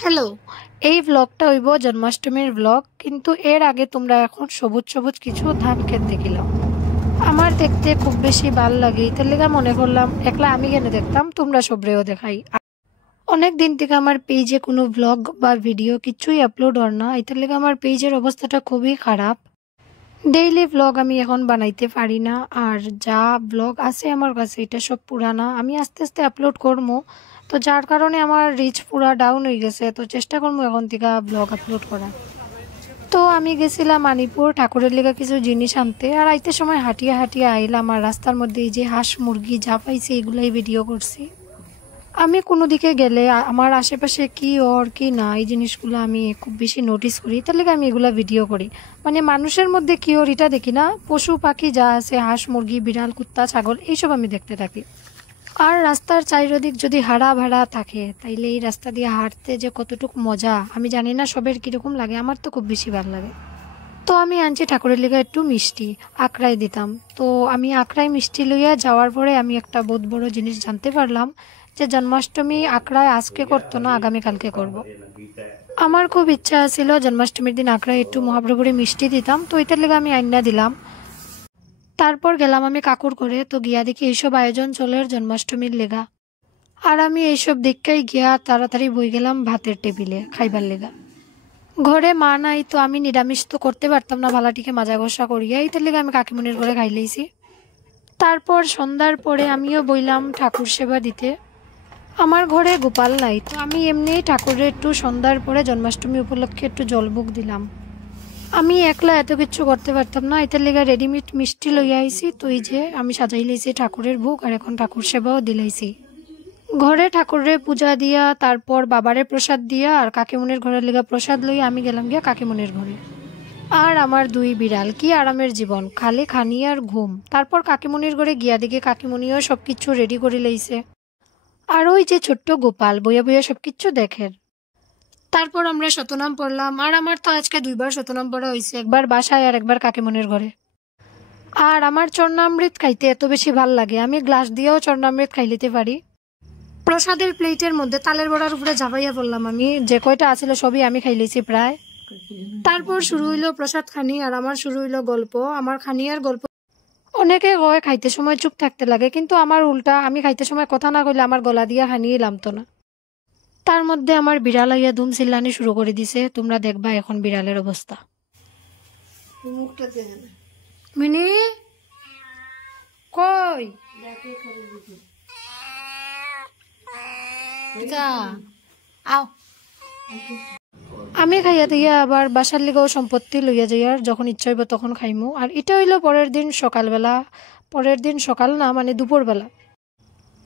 Hello, এই ব্লগটা হইব জন্মাষ্টমীর ব্লগ। কিন্তু এর আগে তোমরা এখন সবুজ সবুজ কিছু ধান ক্ষেত দেখিলাম। আমার দেখতে খুব বেশি ভাল লাগে, এটার লেগে মনে করলাম একলা আমি কেন দেখতাম, তোমরা সবরেও দেখাই। অনেক দিন থেকে আমার পেজে কোনো ব্লগ বা ভিডিও কিছুই আপলোড হয় না, এটার লেগে আমার পেজের অবস্থাটা খুবই খারাপ। ডেইলি ব্লগ আমি এখন বানাইতে পারি না, আর যা ব্লগ আছে আমার কাছে এটা সব পুরানা, আমি আস্তে আস্তে আপলোড করবো। তো যার কারণে আমার রিচ পুরা ডাউন হয়ে গেছে, তো চেষ্টা করবো এখন থেকে ব্লগ আপলোড করার। তো আমি গেছিলাম মানিপুর ঠাকুরের লেগে কিছু জিনিস আনতে, আর আইতে সময় হাঁটিয়ে হাঁটিয়ে আইলাম, আর রাস্তার মধ্যে এই যে হাঁস মুরগি যা পাইছি এগুলাই ভিডিও করছি। আমি কোনো দিকে গেলে আমার আশেপাশে কি ওর কি না এই জিনিসগুলো আমি খুব বেশি নোটিস করি, তার লেগে আমি এগুলা ভিডিও করি। মানে মানুষের মধ্যে কি ওর এটা দেখি না, পশু পাখি যা আছে হাঁস মুরগি বিড়াল কুত্তা ছাগল এইসব আমি দেখতে থাকি। আর রাস্তার চারিদিক যদি হারা ভাড়া থাকে তাইলে এই রাস্তা দিয়ে হাঁটতে যে কতটুকু মজা আমি জানি না, সবের কীরকম লাগে, আমার তো খুব বেশি ভালো লাগে। তো আমি আনছি ঠাকুরের লিগে একটু মিষ্টি, আকড়াই দিতাম। তো আমি আকড়াই মিষ্টি লইয়া যাওয়ার পরে আমি একটা বহুত বড় জিনিস জানতে পারলাম যে জন্মাষ্টমী আকড়ায় আজকে করতো না, আগামীকালকে করব। আমার খুব ইচ্ছা ছিল জন্মাষ্টমীর দিন আকড়ায় একটু মহাপ্রভুরে মিষ্টি দিতাম, তো এটার লেগে আমি আইনা দিলাম। তারপর গেলাম আমি কাকুর করে, তো গিয়া দেখি এইসব আয়োজন চলে জন্মাষ্টমীর লেগা। আর আমি এইসব দেখেই গিয়া তাড়াতাড়ি বই গেলাম ভাতের টেবিলে খাইবার লেগা। ঘরে মা নাই, তো আমি নিরামিষ তো করতে পারতাম না, ভালাটিকে মাজা ঘষা করিয়া এইটার লেগে আমি কাকিমনির ঘরে খাইলেইছি। তারপর সন্ধ্যার পরে আমিও বইলাম ঠাকুর সেবা দিতে। আমার ঘরে গোপাল নাই, তো আমি এমনি ঠাকুরের একটু সন্ধ্যার পরে জন্মাষ্টমী উপলক্ষে একটু জলভোগ দিলাম। আমি একলা এত কিছু করতে পারতাম না, এটার লেগে রেডিমেড মিষ্টি লইয়া আইছি। তো এই যে আমি সাজাই লাইছি ঠাকুরের ভোগ, আর এখন ঠাকুর সেবাও দিলাইছি। ঘরে ঠাকুরের পূজা দিয়া তারপর বাবারে প্রসাদ দিয়া আর কাকিমনির ঘরের লেগে প্রসাদ লইয়া আমি গেলাম গিয়া কাকিমনির ঘরে। আর আমার দুই বিড়াল কি আরামের জীবন, খালি খানি আর ঘুম। তারপর কাকিমনির ঘরে গিয়া দেখি কাকিমনিও সবকিছু রেডি করে লইছে, আর ওই যে ছোট্ট গোপাল বইয়া বইয়া সবকিছু দেখেন। তারপর আমরা শতনাম পড়লাম, আর আমার তো আজকে দুইবার শতনাম পড়া হয়েছে, একবার বাসায় আর একবার কাকিমনির ঘরে। আর আমার চরণামৃত খাইতে এত বেশি ভাল লাগে, আমি গ্লাস দিয়েও চরণামৃত খাইলিতে পারি। প্রসাদের প্লেটের মধ্যে তালের বড়ার উপরে ঝাপাইয়া পড়লাম, আমি যে কয়টা আছিল সবই আমি খাইলেছি প্রায়। তারপর শুরু হইল প্রসাদ খানি, আর আমার শুরু হইল গল্প, আমার খানি আর গল্প। অনেকে কয় খাইতে সময় চুপ থাকতে লাগে, কিন্তু আমার উল্টা, আমি খাইতে সময় কথা না কইলে আমার গলা দিয়া খানিয়ে লামতো না। তার মধ্যে আমার বিড়াল আইয়া ধুম চিল্লানি শুরু করে দিছে, তোমরা দেখবা এখন বিড়ালের অবস্থা। মিনি কই আও, আমি খাইয়া দিয়া আবার বাসার লিগেও সম্পত্তি লইয়া যাই, আর যখন ইচ্ছা হইব তখন খাইমু। আর এটা হইল পরের দিন সকালবেলা, পরের দিন সকাল না মানে দুপুরবেলা।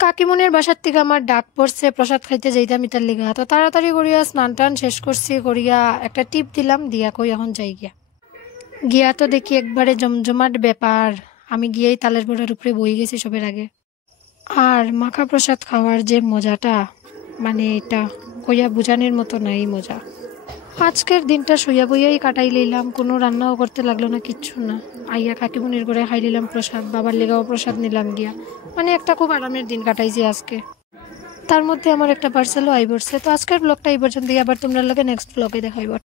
কাকিমনির বাসার থেকে আমার ডাক পড়ছে প্রসাদ খাইতে যাইতাম ইতার লিগা, তো তাড়াতাড়ি করিয়া স্নান টান শেষ করছি, করিয়া একটা টিপ দিলাম, দিয়া কই এখন যাই গিয়া। গিয়া তো দেখি একবারে জমজমাট ব্যাপার, আমি গিয়েই তালের বড়ার উপরে বই গেছি সবের আগে। আর মাখা প্রসাদ খাওয়ার যে মজাটা, মানে এটা কইয়া বুঝানোর মতো নাই মজা। আজকের দিনটা শুইয়া বইয়াই কাটাই লইলাম, কোনো রান্নাও করতে লাগলো না, কিচ্ছু না। আইয়া কাকিমনির ঘরে খাই নিলাম প্রসাদ, বাবার লেগাও প্রসাদ নিলাম গিয়া, মানে একটা খুব আরামের দিন কাটাইছি আজকে। তার মধ্যে আমার একটা পার্সেলও আই পড়ছে। তো আজকের ব্লগটা এই পর্যন্ত, আবার তোমরা লাগে নেক্সট ব্লগে দেখাইব।